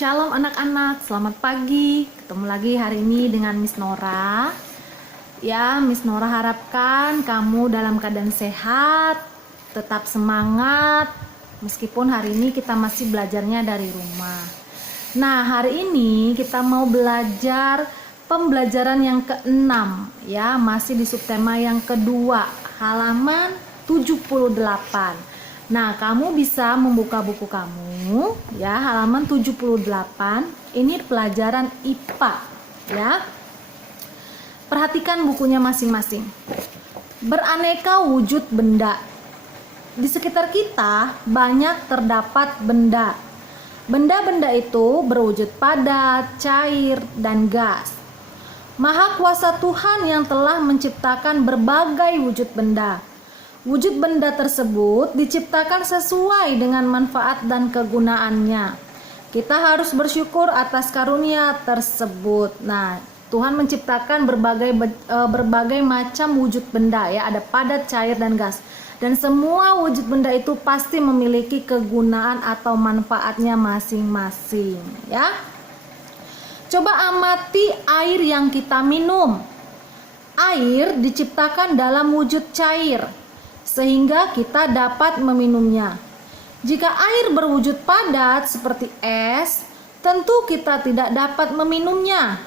Shalom anak-anak, selamat pagi. Ketemu lagi hari ini dengan Miss Nora. Ya, Miss Nora harapkan kamu dalam keadaan sehat, tetap semangat, meskipun hari ini kita masih belajarnya dari rumah. Nah, hari ini kita mau belajar pembelajaran yang ke-6, ya, masih di subtema yang kedua, halaman 78. Nah, kamu bisa membuka buku kamu, ya, halaman 78. Ini pelajaran IPA, ya. Perhatikan bukunya masing-masing. Beraneka wujud benda. Di sekitar kita banyak terdapat benda. Benda-benda itu berwujud padat, cair, dan gas. Maha kuasa Tuhan yang telah menciptakan berbagai wujud benda. Wujud benda tersebut diciptakan sesuai dengan manfaat dan kegunaannya. Kita harus bersyukur atas karunia tersebut. Nah, Tuhan menciptakan berbagai macam wujud benda, ya, ada padat, cair, dan gas. Dan semua wujud benda itu pasti memiliki kegunaan atau manfaatnya masing-masing, ya. Coba amati air yang kita minum. Air diciptakan dalam wujud cair, sehingga kita dapat meminumnya. Jika air berwujud padat seperti es, tentu kita tidak dapat meminumnya.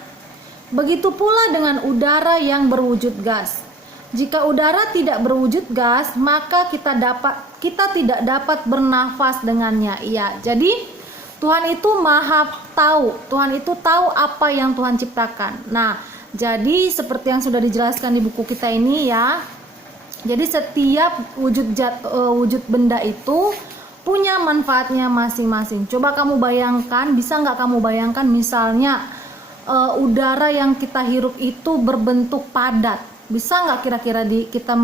Begitu pula dengan udara yang berwujud gas. Jika udara tidak berwujud gas, maka kita tidak dapat bernafas dengannya. Iya, jadi Tuhan itu Maha tahu. Tuhan itu tahu apa yang Tuhan ciptakan. Nah, jadi seperti yang sudah dijelaskan di buku kita ini, ya. Jadi setiap wujud benda itu punya manfaatnya masing-masing. Coba kamu bayangkan, bisa nggak kamu bayangkan misalnya udara yang kita hirup itu berbentuk padat. Bisa nggak kira-kira kita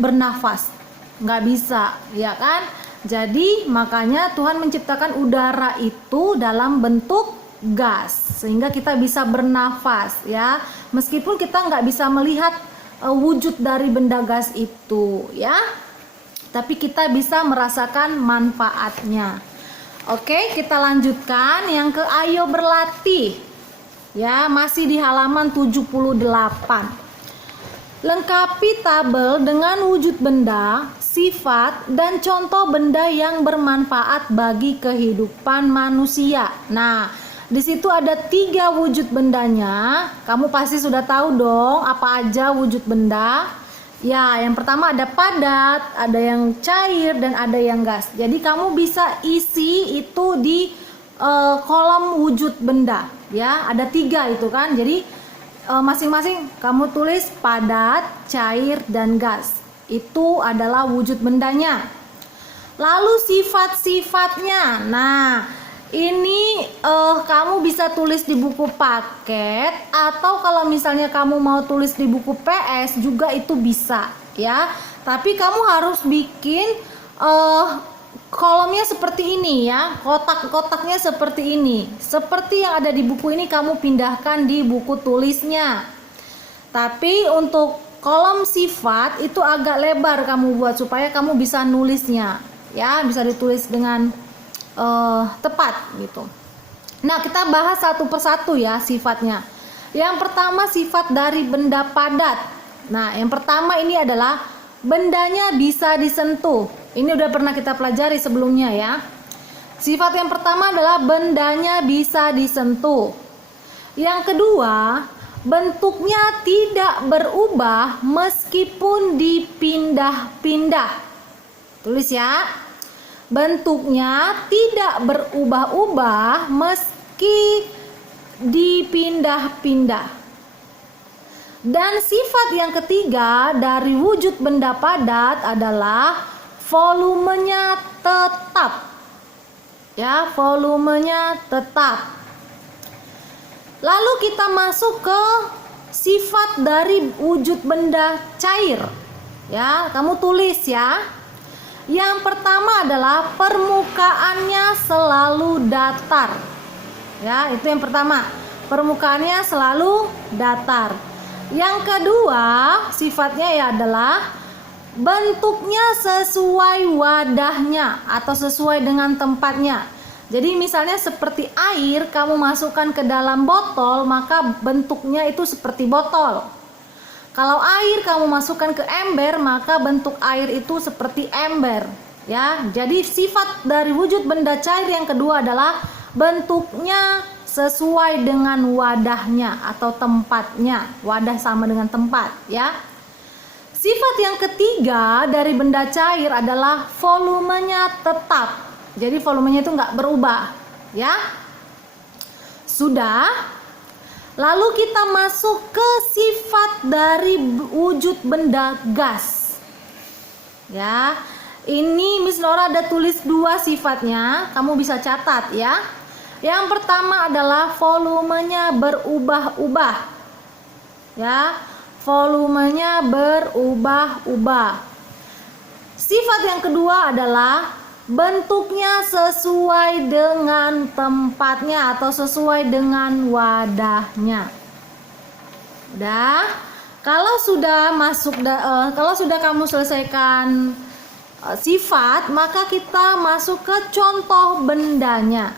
bernafas? Nggak bisa, ya kan? Jadi makanya Tuhan menciptakan udara itu dalam bentuk gas, sehingga kita bisa bernafas, ya. Meskipun kita nggak bisa melihat wujud dari benda gas itu, ya, tapi kita bisa merasakan manfaatnya. Oke, kita lanjutkan yang ke ayo berlatih, ya, masih di halaman 78. Lengkapi tabel dengan wujud benda, sifat, dan contoh benda yang bermanfaat bagi kehidupan manusia. Nah, di situ ada 3 wujud bendanya. Kamu pasti sudah tahu dong apa aja wujud benda. Ya, yang pertama ada padat, ada yang cair, dan ada yang gas. Jadi kamu bisa isi itu di kolom wujud benda. Ya, ada 3 itu kan. Jadi masing-masing kamu tulis padat, cair, dan gas. Itu adalah wujud bendanya. Lalu sifat-sifatnya. Nah, ini kamu bisa tulis di buku paket, atau kalau misalnya kamu mau tulis di buku PS juga itu bisa, ya. Tapi kamu harus bikin kolomnya seperti ini, ya. Kotak-kotaknya seperti ini. Seperti yang ada di buku ini kamu pindahkan di buku tulisnya. Tapi untuk kolom sifat itu agak lebar kamu buat supaya kamu bisa nulisnya, ya, bisa ditulis dengan tepat gitu. Nah, kita bahas satu persatu, ya, sifatnya. Yang pertama, sifat dari benda padat. Nah, yang pertama ini adalah bendanya bisa disentuh. Ini udah pernah kita pelajari sebelumnya, ya. Sifat yang pertama adalah bendanya bisa disentuh. Yang kedua, bentuknya tidak berubah meskipun dipindah-pindah. Tulis, ya. Bentuknya tidak berubah-ubah meski dipindah-pindah. Dan sifat yang ketiga dari wujud benda padat adalah volumenya tetap. Ya, volumenya tetap. Lalu kita masuk ke sifat dari wujud benda cair. Ya, kamu tulis, ya. Yang pertama adalah permukaannya selalu datar. Ya, itu yang pertama. Permukaannya selalu datar. Yang kedua, sifatnya ya adalah bentuknya sesuai wadahnya atau sesuai dengan tempatnya. Jadi misalnya seperti air kamu masukkan ke dalam botol, maka bentuknya itu seperti botol. Kalau air kamu masukkan ke ember, maka bentuk air itu seperti ember, ya. Jadi sifat dari wujud benda cair yang kedua adalah bentuknya sesuai dengan wadahnya atau tempatnya. Wadah sama dengan tempat, ya. Sifat yang ketiga dari benda cair adalah volumenya tetap. Jadi volumenya itu nggak berubah, ya. Sudah. Lalu kita masuk ke sifat dari wujud benda gas. Ya. Ini Miss Nora ada tulis 2 sifatnya, kamu bisa catat ya. Yang pertama adalah volumenya berubah-ubah. Ya. Volumenya berubah-ubah. Sifat yang kedua adalah bentuknya sesuai dengan tempatnya atau sesuai dengan wadahnya. Udah? Kalau sudah kalau sudah kamu selesaikan sifat, maka kita masuk ke contoh bendanya.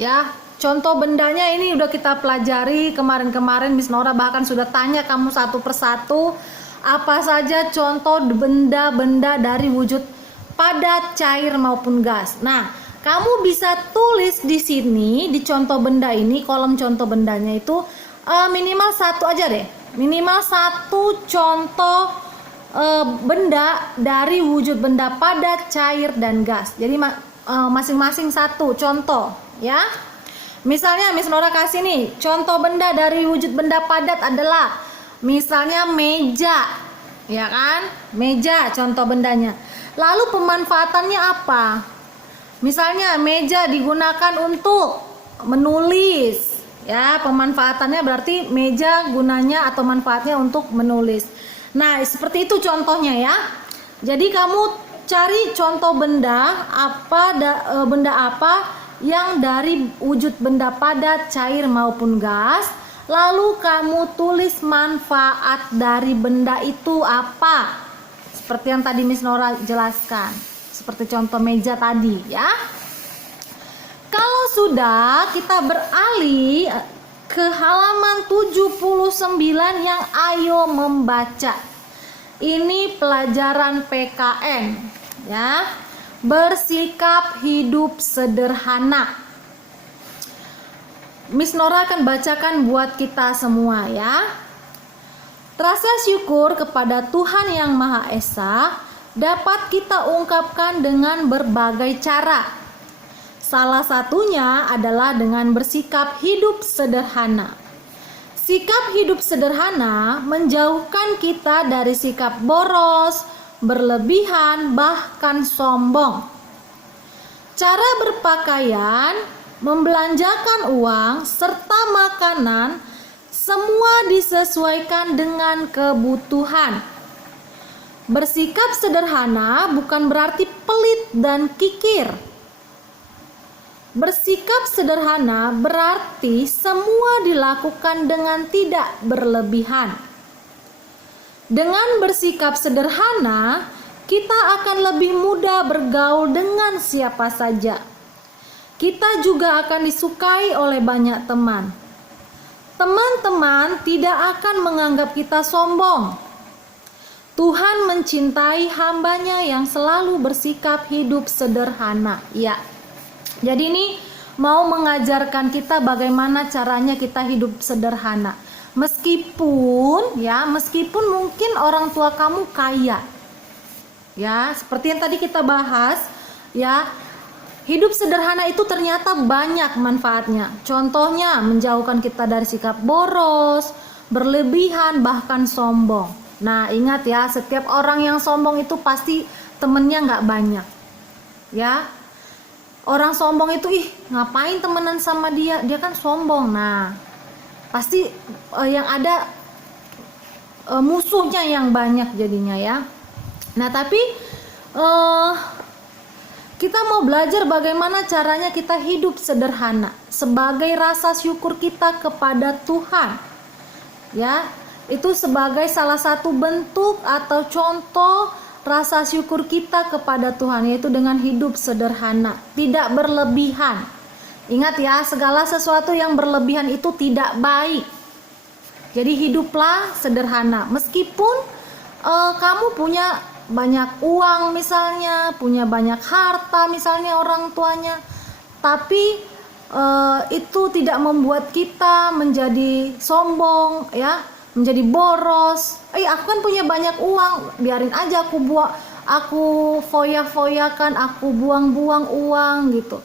Ya, contoh bendanya ini udah kita pelajari kemarin-kemarin. Miss Nora bahkan sudah tanya kamu satu persatu apa saja contoh benda-benda dari wujud padat, cair maupun gas. Nah, kamu bisa tulis di sini di contoh benda ini, kolom contoh bendanya itu minimal 1 aja deh. Minimal 1 contoh benda dari wujud benda padat, cair dan gas. Jadi masing-masing 1 contoh, ya. Misalnya Miss Nora kasih nih, contoh benda dari wujud benda padat adalah misalnya meja. Ya kan? Meja contoh bendanya. Lalu pemanfaatannya apa? Misalnya meja digunakan untuk menulis. Ya, pemanfaatannya berarti meja gunanya atau manfaatnya untuk menulis. Nah, seperti itu contohnya ya. Jadi kamu cari contoh benda apa yang dari wujud benda padat, cair maupun gas. Lalu kamu tulis manfaat dari benda itu apa? Seperti yang tadi Miss Nora jelaskan, seperti contoh meja tadi ya. Kalau sudah, kita beralih ke halaman 79 yang ayo membaca. Ini pelajaran PKN ya. Bersikap hidup sederhana. Miss Nora akan bacakan buat kita semua ya. Rasa syukur kepada Tuhan Yang Maha Esa dapat kita ungkapkan dengan berbagai cara. Salah satunya adalah dengan bersikap hidup sederhana. Sikap hidup sederhana menjauhkan kita dari sikap boros, berlebihan, bahkan sombong. Cara berpakaian, membelanjakan uang, serta makanan semua disesuaikan dengan kebutuhan. Bersikap sederhana bukan berarti pelit dan kikir. Bersikap sederhana berarti semua dilakukan dengan tidak berlebihan. Dengan bersikap sederhana, kita akan lebih mudah bergaul dengan siapa saja. Kita juga akan disukai oleh banyak teman. Teman-teman tidak akan menganggap kita sombong. Tuhan mencintai hambanya yang selalu bersikap hidup sederhana. Ya. Jadi ini mau mengajarkan kita bagaimana caranya kita hidup sederhana. Meskipun mungkin orang tua kamu kaya. Ya, seperti yang tadi kita bahas, ya. Hidup sederhana itu ternyata banyak manfaatnya. Contohnya menjauhkan kita dari sikap boros, berlebihan, bahkan sombong. Nah, ingat ya, setiap orang yang sombong itu pasti temennya nggak banyak. Ya, orang sombong itu ngapain temenan sama dia? Dia kan sombong. Nah, pasti yang ada musuhnya yang banyak jadinya ya. Nah, tapi kita mau belajar bagaimana caranya kita hidup sederhana sebagai rasa syukur kita kepada Tuhan. Ya, itu sebagai salah satu bentuk atau contoh rasa syukur kita kepada Tuhan, yaitu dengan hidup sederhana, tidak berlebihan. Ingat ya, segala sesuatu yang berlebihan itu tidak baik. Jadi hiduplah sederhana. Meskipun kamu punya banyak uang misalnya, punya banyak harta misalnya orang tuanya, tapi itu tidak membuat kita menjadi sombong ya, menjadi boros. Aku kan punya banyak uang, biarin aja aku foya-foyakan, aku buang-buang uang gitu.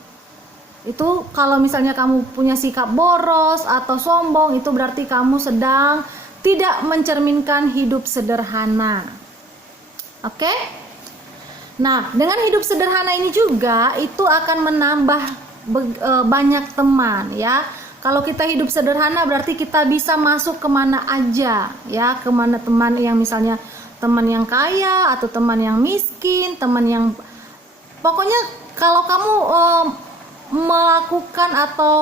Itu kalau misalnya kamu punya sikap boros atau sombong, itu berarti kamu sedang tidak mencerminkan hidup sederhana. Oke? Nah, dengan hidup sederhana ini juga itu akan menambah banyak teman ya. Kalau kita hidup sederhana berarti kita bisa masuk kemana aja ya, kemana teman yang misalnya teman yang kaya atau teman yang miskin, teman yang pokoknya kalau kamu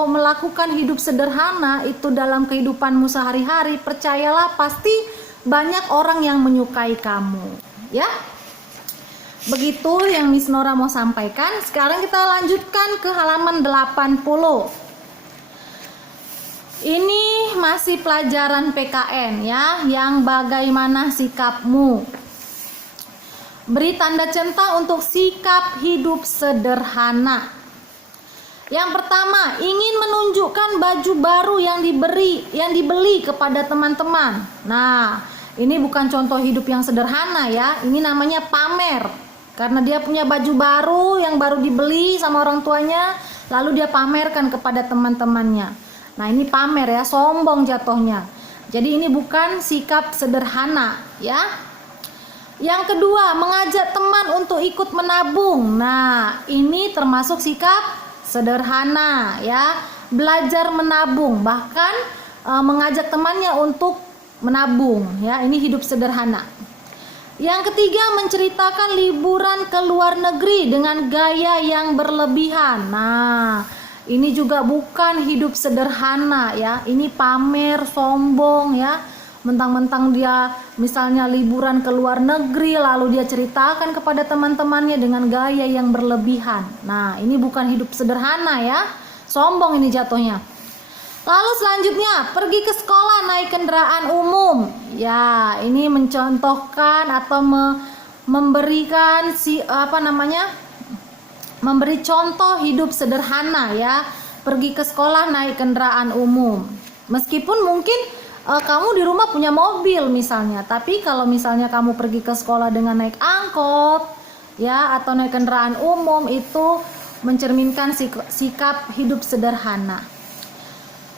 melakukan hidup sederhana itu dalam kehidupanmu sehari-hari, percayalah pasti banyak orang yang menyukai kamu ya. Begitu yang Miss Nora mau sampaikan. Sekarang kita lanjutkan ke halaman 80. Ini masih pelajaran PKN ya, yang bagaimana sikapmu. Beri tanda centang untuk sikap hidup sederhana. Yang pertama, ingin menunjukkan baju baru yang dibeli kepada teman-teman. Nah, ini bukan contoh hidup yang sederhana ya. Ini namanya pamer. Karena dia punya baju baru yang baru dibeli sama orang tuanya, lalu dia pamerkan kepada teman-temannya. Nah, ini pamer ya, sombong jatuhnya. Jadi ini bukan sikap sederhana ya. Yang kedua, mengajak teman untuk ikut menabung. Nah, ini termasuk sikap sederhana ya, belajar menabung, bahkan mengajak temannya untuk menabung ya, ini hidup sederhana. Yang ketiga, menceritakan liburan ke luar negeri dengan gaya yang berlebihan. Nah, ini juga bukan hidup sederhana ya, ini pamer, sombong ya. Mentang-mentang dia misalnya liburan ke luar negeri lalu dia ceritakan kepada teman-temannya dengan gaya yang berlebihan. Nah, ini bukan hidup sederhana ya, sombong ini jatuhnya. Lalu selanjutnya, pergi ke sekolah naik kendaraan umum. Ya, ini mencontohkan atau memberikan memberi contoh hidup sederhana ya. Pergi ke sekolah naik kendaraan umum. Meskipun mungkin kamu di rumah punya mobil misalnya, tapi kalau misalnya kamu pergi ke sekolah dengan naik angkot ya atau naik kendaraan umum, itu mencerminkan sikap hidup sederhana.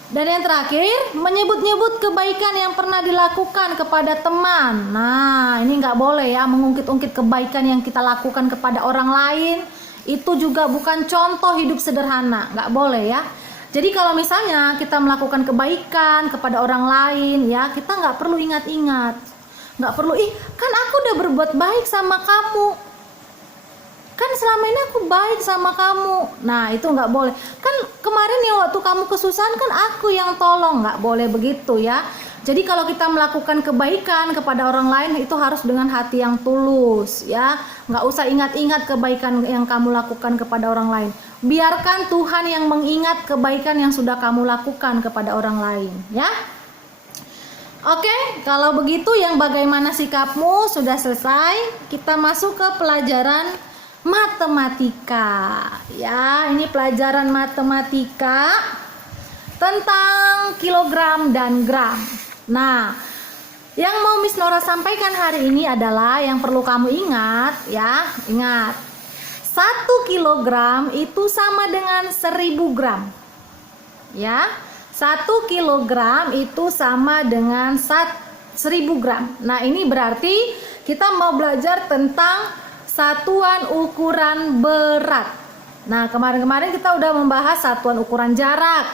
Dan yang terakhir, menyebut-nyebut kebaikan yang pernah dilakukan kepada teman. Nah, ini nggak boleh ya, mengungkit-ungkit kebaikan yang kita lakukan kepada orang lain. Itu juga bukan contoh hidup sederhana, nggak boleh ya. Jadi kalau misalnya kita melakukan kebaikan kepada orang lain ya, kita nggak perlu ingat-ingat, nggak perlu kan aku udah berbuat baik sama kamu, kan selama ini aku baik sama kamu. Nah, itu nggak boleh. Kan kemarin ya waktu kamu kesusahan kan aku yang tolong, nggak boleh begitu ya. Jadi kalau kita melakukan kebaikan kepada orang lain itu harus dengan hati yang tulus ya. Nggak usah ingat-ingat kebaikan yang kamu lakukan kepada orang lain. Biarkan Tuhan yang mengingat kebaikan yang sudah kamu lakukan kepada orang lain ya. Oke, kalau begitu yang bagaimana sikapmu sudah selesai. Kita masuk ke pelajaran matematika ya. Ini pelajaran matematika tentang kilogram dan gram. Nah, yang mau Miss Nora sampaikan hari ini adalah yang perlu kamu ingat ya. Ingat, 1 kilogram itu sama dengan 1000 gram ya. 1 kilogram itu sama dengan 1000 gram. Nah, ini berarti kita mau belajar tentang satuan ukuran berat. Nah, kemarin-kemarin kita udah membahas satuan ukuran jarak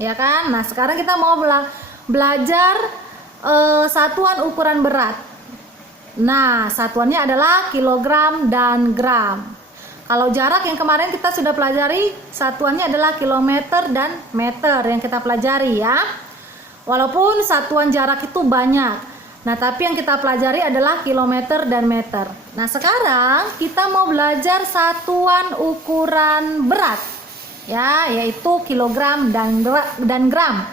ya kan. Nah, sekarang kita mau belajar satuan ukuran berat. Nah, satuannya adalah kilogram dan gram. Kalau jarak yang kemarin kita sudah pelajari, satuannya adalah kilometer dan meter yang kita pelajari ya. Walaupun satuan jarak itu banyak. Nah, tapi yang kita pelajari adalah kilometer dan meter. Nah, sekarang kita mau belajar satuan ukuran berat. ya, yaitu kilogram dan gram.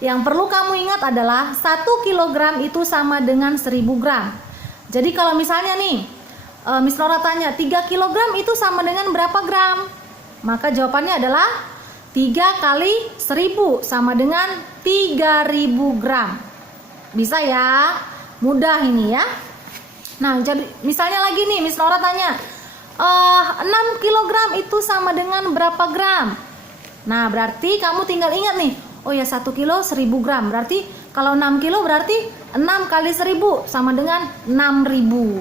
Yang perlu kamu ingat adalah 1 kilogram itu sama dengan 1000 gram. Jadi kalau misalnya nih Miss Nora tanya 3 kilogram itu sama dengan berapa gram? Maka jawabannya adalah 3 kali 1000 sama dengan 3000 gram. Bisa ya? Mudah ini ya. Nah, jadi misalnya lagi nih Miss Nora tanya 6 kilogram itu sama dengan berapa gram? Nah, berarti kamu tinggal ingat nih, oh ya 1 kilo 1000 gram. Berarti kalau 6 kilo berarti 6 kali 1000 sama dengan 6000.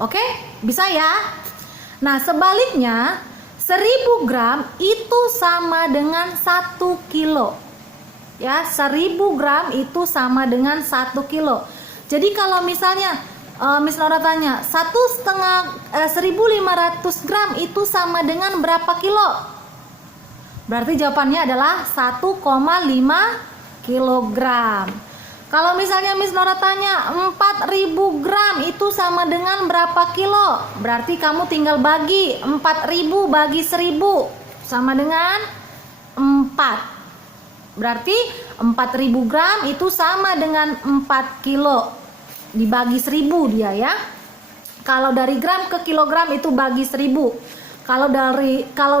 Oke? Bisa ya? Nah, sebaliknya 1000 gram itu sama dengan 1 kilo. Ya, 1000 gram itu sama dengan 1 kilo. Jadi kalau misalnya Miss Nora tanya 1500 gram itu sama dengan berapa kilo? Berarti jawabannya adalah 1,5 kilogram. Kalau misalnya Miss Nora tanya 4000 gram itu sama dengan berapa kilo? Berarti kamu tinggal bagi 4000 bagi 1000 sama dengan 4. Berarti 4000 gram itu sama dengan 4 kilo. Dibagi 1000 dia ya. Kalau dari gram ke kilogram itu bagi 1000. Kalau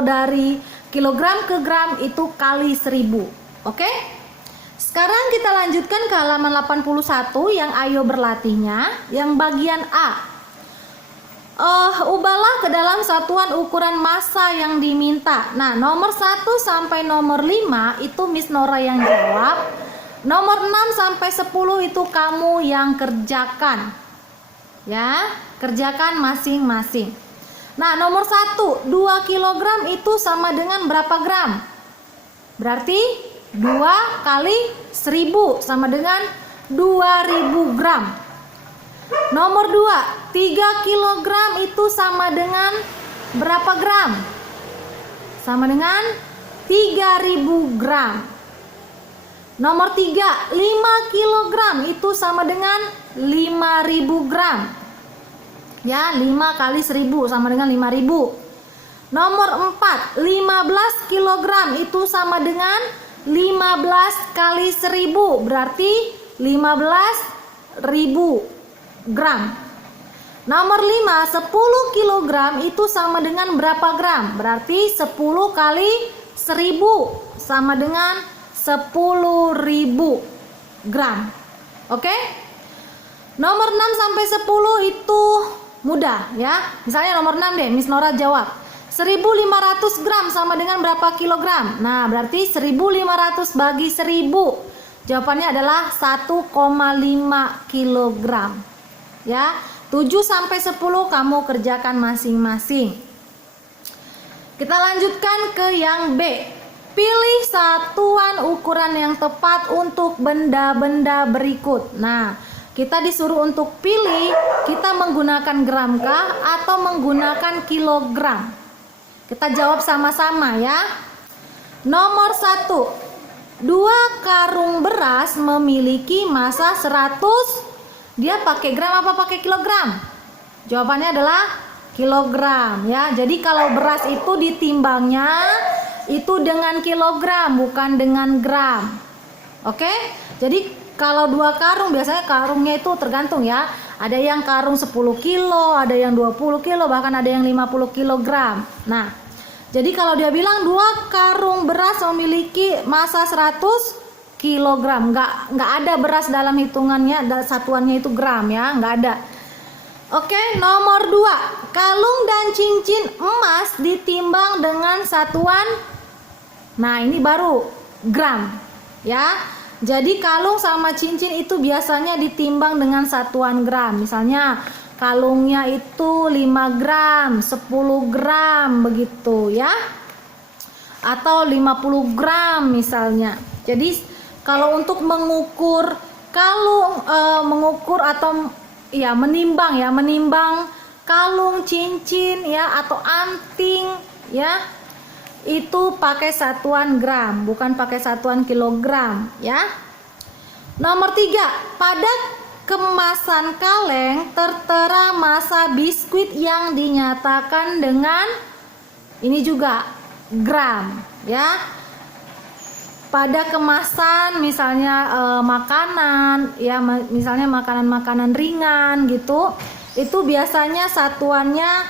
dari kilogram ke gram itu kali 1000. Oke? Sekarang kita lanjutkan ke halaman 81 yang ayo berlatihnya, yang bagian A. Ubahlah ke dalam satuan ukuran massa yang diminta. Nah, nomor 1 sampai nomor 5 itu Miss Nora yang jawab. Nomor 6 sampai 10 itu kamu yang kerjakan. Ya, kerjakan masing-masing. Nah, nomor 1, 2 kilogram itu sama dengan berapa gram? Berarti 2 kali 1000 sama dengan 2000 gram. Nomor 2, 3 kilogram itu sama dengan berapa gram? Sama dengan 3000 gram. Nomor 3, 5 kilogram itu sama dengan 5000 gram. Ya, 5 kali 1000 sama dengan 5000. Nomor 4, 15 kilogram itu sama dengan 15 kali 1000, berarti 15.000 gram. Nomor 5, 10 kilogram itu sama dengan berapa gram? Berarti 10 kali 1000 sama dengan 10.000 gram. Oke? Nomor 6 sampai 10 itu mudah ya. Misalnya nomor 6 deh, Miss Nora jawab 1500 gram sama dengan berapa kilogram? Nah, berarti 1500 bagi 1000. Jawabannya adalah 1,5 kilogram. Ya, 7 sampai 10 kamu kerjakan masing-masing. Kita lanjutkan ke yang B. Pilih satuan ukuran yang tepat untuk benda-benda berikut. Nah, kita disuruh untuk pilih, kita menggunakan gram kah atau menggunakan kilogram? Kita jawab sama-sama ya. Nomor 1, 2 karung beras memiliki massa 100. Dia pakai gram apa pakai kilogram? Jawabannya adalah kilogram ya. Jadi kalau beras itu ditimbangnya itu dengan kilogram, bukan dengan gram. Oke? Jadi kalau 2 karung, biasanya karungnya itu tergantung ya. Ada yang karung 10 kilo, ada yang 20 kilo, bahkan ada yang 50 kilogram. Nah, jadi kalau dia bilang 2 karung beras memiliki massa 100 kilogram, nggak ada beras dalam hitungannya, satuannya itu gram ya, nggak ada. Oke, nomor 2, kalung dan cincin emas ditimbang dengan satuan, nah ini baru gram ya. Jadi kalung sama cincin itu biasanya ditimbang dengan satuan gram. Misalnya kalungnya itu 5 gram, 10 gram begitu ya. Atau 50 gram misalnya. Jadi kalau untuk mengukur kalung, mengukur atau ya menimbang kalung, cincin ya atau anting ya, itu pakai satuan gram, bukan pakai satuan kilogram ya. Nomor 3, pada kemasan kaleng tertera massa biskuit yang dinyatakan dengan ini juga gram ya. Pada kemasan misalnya makanan ya, misalnya makanan-makanan ringan gitu, itu biasanya satuannya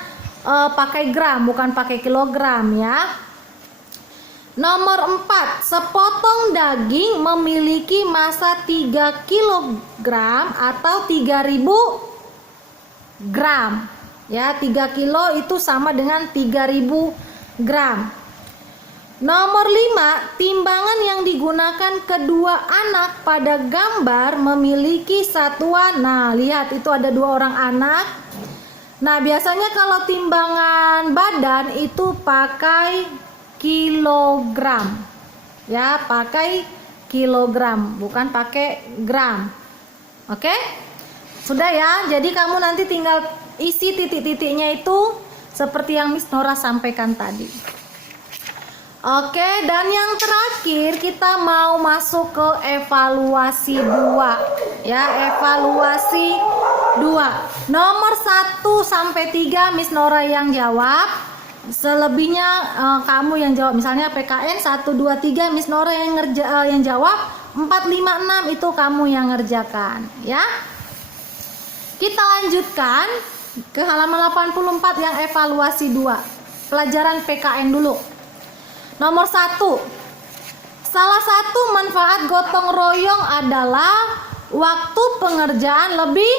pakai gram bukan pakai kilogram ya. Nomor 4, sepotong daging memiliki massa 3 kg atau 3000 gram ya. 3 kilo itu sama dengan 3000 gram. Nomor 5, timbangan yang digunakan kedua anak pada gambar memiliki satuan. Nah, lihat itu ada 2 orang anak. Nah, biasanya kalau timbangan badan itu pakai kilogram. Ya, pakai kilogram, bukan pakai gram. Oke? Sudah ya. Jadi kamu nanti tinggal isi titik-titiknya itu seperti yang Miss Nora sampaikan tadi. Oke, dan yang terakhir kita mau masuk ke evaluasi 2 ya, evaluasi 2. Nomor 1 sampai 3 Miss Nora yang jawab. Selebihnya kamu yang jawab. Misalnya PKN 1 2 3 Miss Nora yang jawab, 4 5 6 itu kamu yang ngerjakan ya. Kita lanjutkan ke halaman 84 yang evaluasi 2. Pelajaran PKN dulu. Nomor 1, salah satu manfaat gotong royong adalah waktu pengerjaan lebih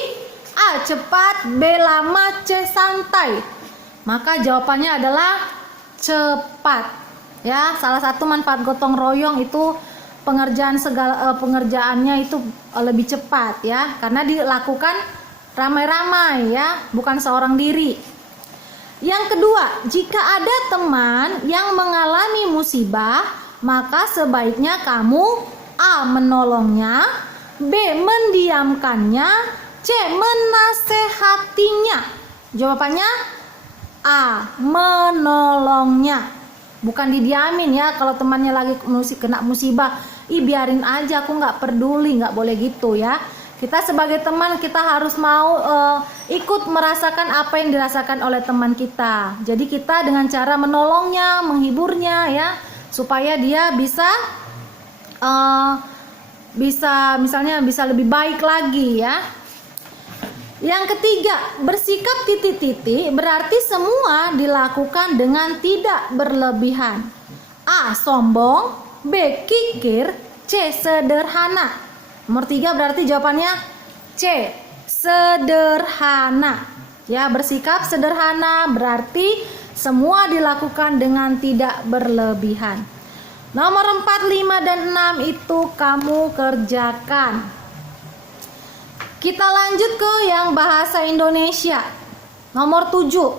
A. cepat, B. lama, C. santai. Maka jawabannya adalah cepat ya. Salah satu manfaat gotong royong itu pengerjaannya itu lebih cepat ya, karena dilakukan ramai-ramai ya, bukan seorang diri. Yang kedua, jika ada teman yang mengalami musibah, maka sebaiknya kamu A. menolongnya, B. mendiamkannya, C. menasehatinya. Jawabannya A. menolongnya. Bukan didiamin ya. Kalau temannya lagi kena musibah, biarin aja, aku nggak peduli, nggak boleh gitu ya. Kita sebagai teman, kita harus mau ikut merasakan apa yang dirasakan oleh teman kita. Jadi kita dengan cara menolongnya, menghiburnya ya, supaya dia bisa misalnya bisa lebih baik lagi ya. Yang ketiga, bersikap titik-titik berarti semua dilakukan dengan tidak berlebihan. A. sombong, B. kikir, C. sederhana. Nomor 3 berarti jawabannya C. sederhana. Ya, bersikap sederhana berarti semua dilakukan dengan tidak berlebihan. Nomor 4, 5, dan 6 itu kamu kerjakan. Kita lanjut ke yang bahasa Indonesia. Nomor 7.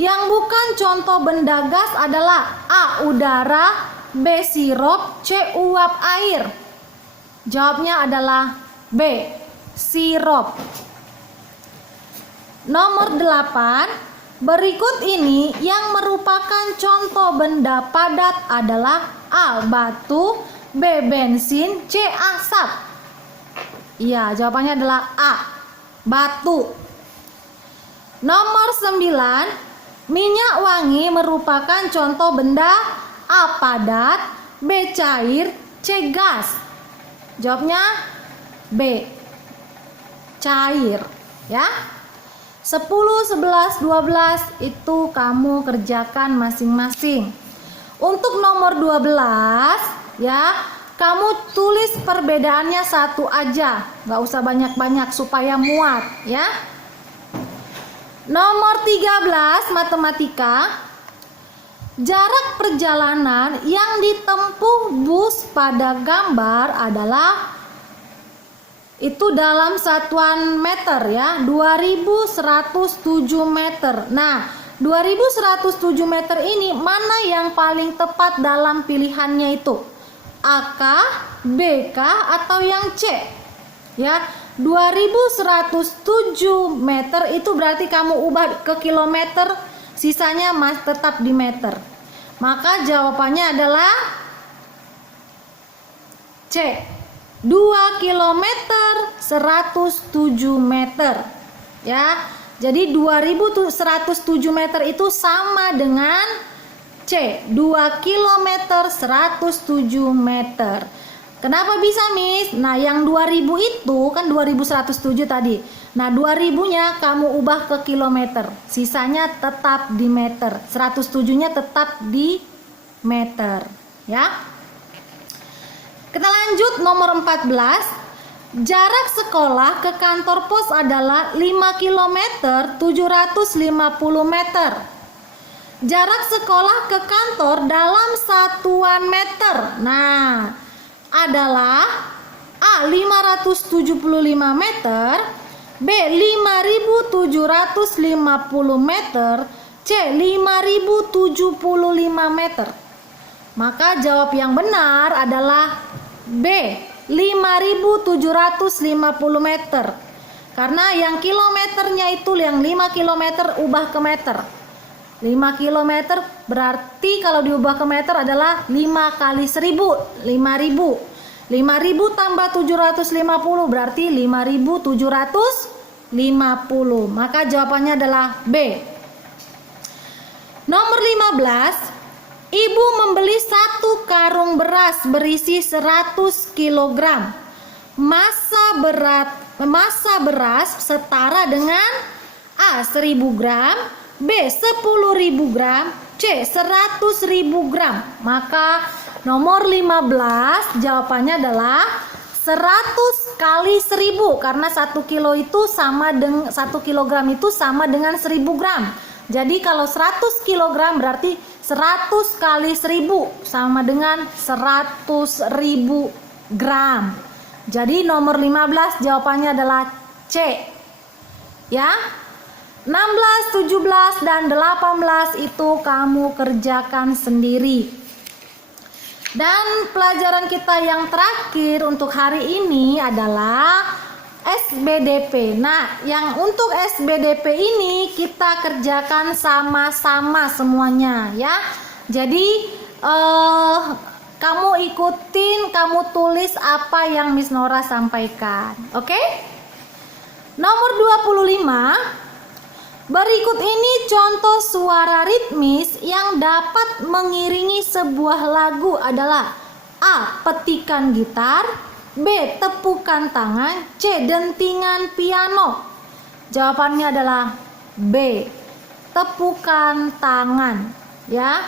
Yang bukan contoh benda gas adalah A. udara, B. sirup, C. uap air. Jawabnya adalah B. sirup. Nomor 8. Berikut ini yang merupakan contoh benda padat adalah A. batu, B. bensin, C. asap. Iya, jawabannya adalah A. batu. Nomor 9. Minyak wangi merupakan contoh benda A. padat, B. cair, C. gas. Jawabnya B. cair ya. 10, 11, 12 itu kamu kerjakan masing-masing. Untuk nomor 12 ya, kamu tulis perbedaannya satu aja, nggak usah banyak-banyak supaya muat ya. Nomor 13 matematika. Jarak perjalanan yang ditempuh bus pada gambar adalah itu dalam satuan meter ya, 2107 meter. Nah, 2107 meter ini mana yang paling tepat dalam pilihannya itu? AK, BK, atau yang C? Ya, 2107 meter itu berarti kamu ubah ke kilometer, sisanya tetap di meter. Maka jawabannya adalah C. 2 km 107 meter. Ya. Jadi 2107 meter itu sama dengan C. 2 km 107 meter. Kenapa bisa, Miss? Nah, yang 2000 itu kan 2107 tadi. Nah, 2000-nya kamu ubah ke kilometer. Sisanya tetap di meter. 107-nya tetap di meter, ya. Kita lanjut nomor 14. Jarak sekolah ke kantor pos adalah 5 km 750 meter. Jarak sekolah ke kantor dalam satuan meter. Nah, adalah A. 575 meter, B. 5750 meter, C. 5075 meter. Maka jawab yang benar adalah B. 5750 meter. Karena yang kilometernya itu yang 5 kilometer ubah ke meter. 5 kilometer berarti kalau diubah ke meter adalah 5 kali 1000, 5000. 5000 tambah 750 berarti 5750. Maka jawabannya adalah B. Nomor 15. Ibu membeli 1 karung beras berisi 100 kg. Massa beras setara dengan A. 1000 gram, B. 10.000 gram, C. 100.000 gram. Maka nomor 15 jawabannya adalah 100 kali 1000 karena 1 kilo itu sama dengan 1 kilogram itu sama dengan 1000 gram. Jadi kalau 100 kilogram berarti 100 kali 1000 sama dengan 100.000 gram. Jadi nomor 15 jawabannya adalah C. Ya. 16, 17, dan 18 itu kamu kerjakan sendiri. Dan pelajaran kita yang terakhir untuk hari ini adalah SBDP. Nah, yang untuk SBDP ini kita kerjakan sama-sama semuanya ya. Jadi kamu ikutin, kamu tulis apa yang Miss Nora sampaikan. Oke? Nomor 25. Berikut ini contoh suara ritmis yang dapat mengiringi sebuah lagu adalah A. Petikan gitar, B. Tepukan tangan, C. Dentingan piano. Jawabannya adalah B. Tepukan tangan, ya.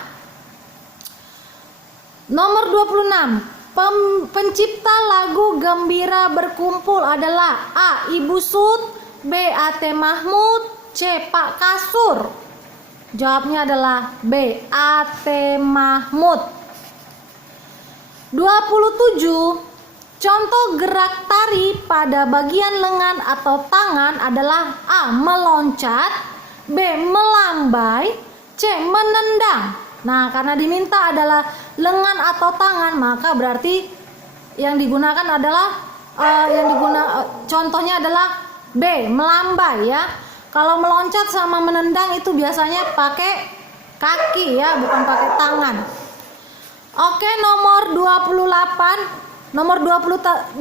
Nomor 26. Pencipta lagu Gembira Berkumpul adalah A. Ibu Sud, B. A.T. Mahmud, C. Pak Kasur. Jawabnya adalah B. A.T. Mahmud. 27. Contoh gerak tari pada bagian lengan atau tangan adalah A. Meloncat, B. Melambai, C. Menendang. Nah, karena diminta adalah lengan atau tangan, maka berarti yang digunakan adalah contohnya adalah B. Melambai ya. Kalau meloncat sama menendang itu biasanya pakai kaki ya, bukan pakai tangan. Oke, nomor 28, nomor 27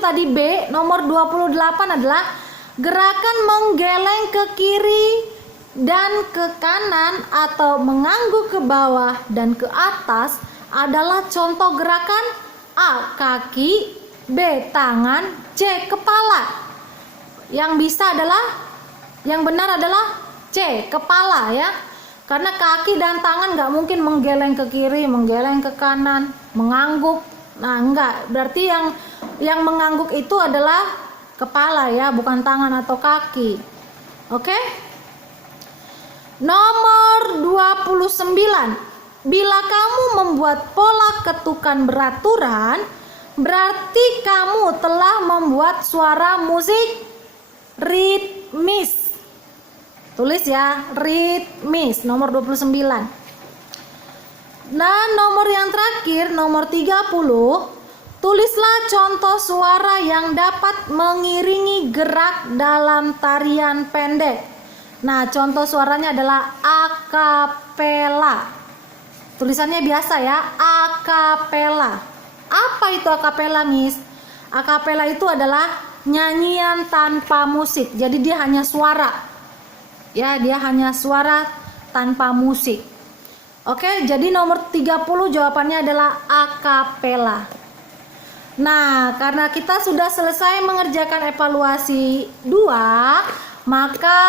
tadi B, nomor 28 adalah gerakan menggeleng ke kiri dan ke kanan atau mengangguk ke bawah dan ke atas adalah contoh gerakan A. Kaki, B. Tangan, C. Kepala. Yang benar adalah C. Kepala ya. Karena kaki dan tangan nggak mungkin menggeleng ke kiri, menggeleng ke kanan, mengangguk. Nah, enggak. Berarti yang mengangguk itu adalah kepala ya, bukan tangan atau kaki. Oke? Nomor 29. Bila kamu membuat pola ketukan beraturan, berarti kamu telah membuat suara musik ritmis. Tulis ya, ritmis, nomor 29. Dan nomor yang terakhir, nomor 30, tulislah contoh suara yang dapat mengiringi gerak dalam tarian pendek. Nah, contoh suaranya adalah akapela. Tulisannya biasa ya, akapela. Apa itu akapela, Miss? Akapela itu adalah nyanyian tanpa musik. Jadi dia hanya suara. Ya, dia hanya suara tanpa musik. Oke, jadi nomor 30 jawabannya adalah akapela. Nah, karena kita sudah selesai mengerjakan evaluasi 2, maka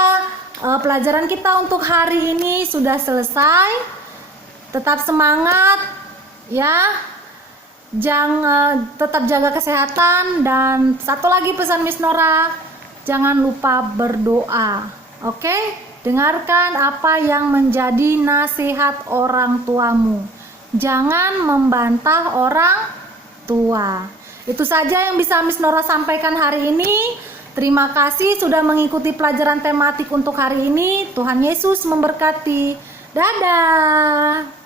pelajaran kita untuk hari ini sudah selesai. Tetap semangat ya. Jangan tetap jaga kesehatan, dan satu lagi pesan Miss Nora, jangan lupa berdoa. Oke? Dengarkan apa yang menjadi nasihat orang tuamu. Jangan membantah orang tua. Itu saja yang bisa Miss Nora sampaikan hari ini. Terima kasih sudah mengikuti pelajaran tematik untuk hari ini. Tuhan Yesus memberkati. Dadah.